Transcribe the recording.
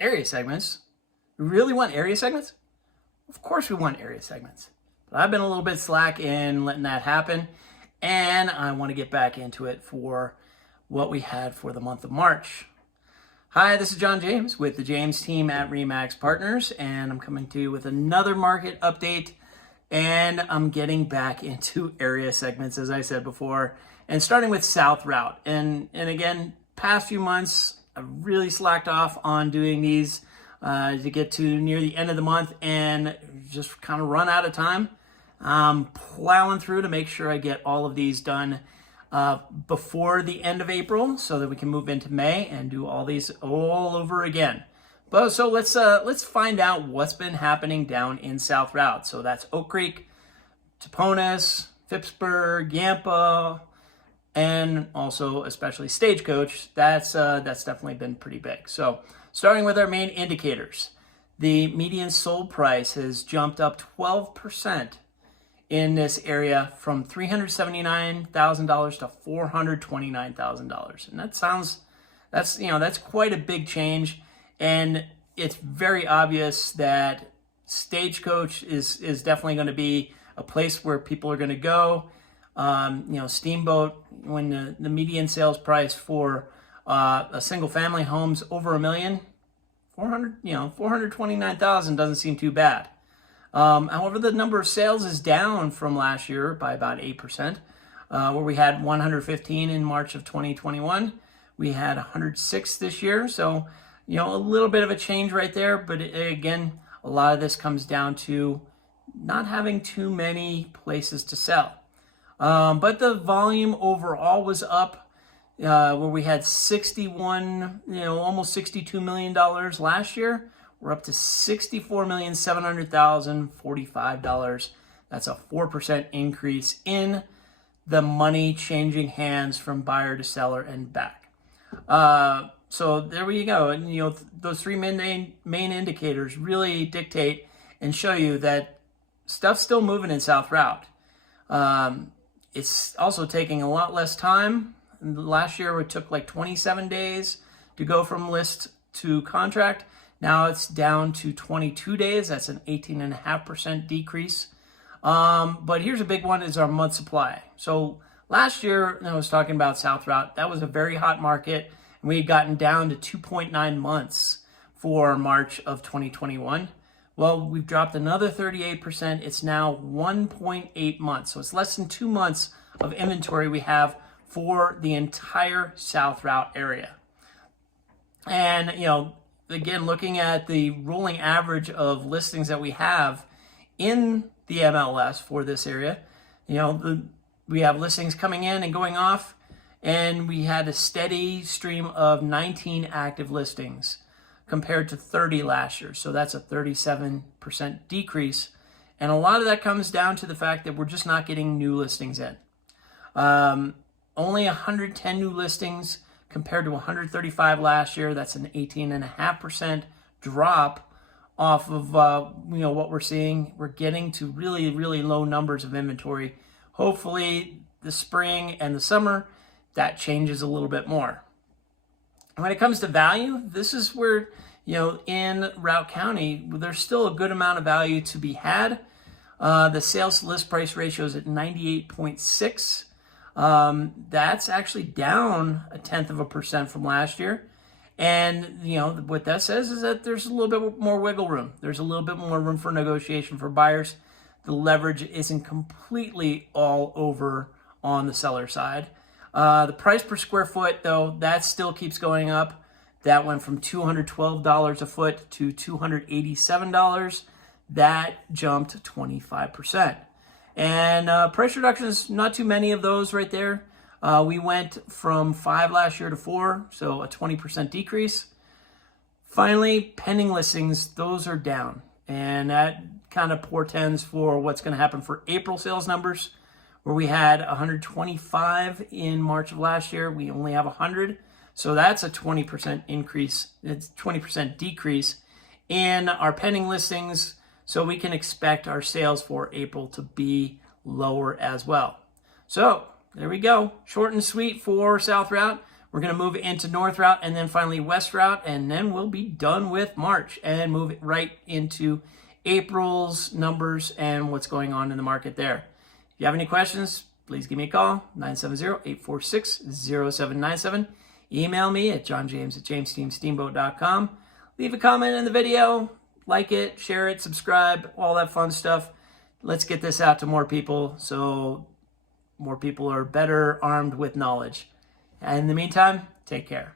area segments. We really want area segments? Of course we want area segments. But I've been a little bit slack in letting that happen, and I want to get back into it for what we had for the month of March. Hi, this is John James with the James team at RE/MAX Partners, and I'm coming to you with another market update, and I'm getting back into area segments, as I said before, and starting with South Routt. And again, past few months, I've really slacked off on doing these to get to near the end of the month and just kind of run out of time. I'm plowing through to make sure I get all of these done before the end of April so that we can move into May and do all these all over again. But so let's find out what's been happening down in South Routt. So that's Oak Creek, Toponis, Phippsburg, Yampa, and also especially Stagecoach. That's definitely been pretty big. So starting with our main indicators, the median sold price has jumped up 12% in this area from $379,000 to $429,000. And that's quite a big change. And it's very obvious that Stagecoach is definitely going to be a place where people are going to go. Steamboat, when the median sales price for a single family home's over $1 million, 429,000 doesn't seem too bad. However, the number of sales is down from last year by about 8%, where we had 115 in March of 2021. We had 106 this year. So, a little bit of a change right there. But again, a lot of this comes down to not having too many places to sell. But the volume overall was up, where we had 61, almost $62 million last year. We're up to $64,700,045. That's a 4% increase in the money changing hands from buyer to seller and back. So there you go. And those three main indicators really dictate and show you that stuff's still moving in South Routt. It's also taking a lot less time. Last year it took like 27 days to go from list to contract. Now it's down to 22 days. That's an 18.5% decrease. But here's a big one, is our month supply. So last year, I was talking about South Routt. That was a very hot market, and we had gotten down to 2.9 months for March of 2021. Well, we've dropped another 38%. It's now 1.8 months. So it's less than 2 months of inventory we have for the entire South Routt area. And, again, looking at the rolling average of listings that we have in the MLS for this area, we have listings coming in and going off, and we had a steady stream of 19 active listings compared to 30 last year. So that's a 37% decrease. And a lot of that comes down to the fact that we're just not getting new listings in. Only 110 new listings compared to 135 last year. That's an 18.5% drop off of what we're seeing. We're getting to really, really low numbers of inventory. Hopefully the spring and the summer, that changes a little bit more. And when it comes to value, this is where, in Routt County, there's still a good amount of value to be had. The sales to list price ratio is at 98.6. That's actually down 0.1% from last year. And, what that says is that there's a little bit more wiggle room. There's a little bit more room for negotiation for buyers. The leverage isn't completely all over on the seller side. The price per square foot, though, that still keeps going up. That went from $212 a foot to $287. That jumped 25%. And price reductions, not too many of those right there. We went from 5 last year to 4, so a 20% decrease. Finally, pending listings, those are down. And that kind of portends for what's going to happen for April sales numbers, where we had 125 in March of last year. We only have 100. So that's a 20% increase. It's 20% decrease in our pending listings. So we can expect our sales for April to be lower as well. So there we go. Short and sweet for South Routt. We're going to move into North Routt and then finally West Routt, and then we'll be done with March and move right into April's numbers and what's going on in the market there. If you have any questions, please give me a call, 970-846-0797. Email me at johnjames@jamesteamsteamboat.com. Leave a comment in the video, like it, share it, subscribe, all that fun stuff. Let's get this out to more people so more people are better armed with knowledge. And in the meantime, take care.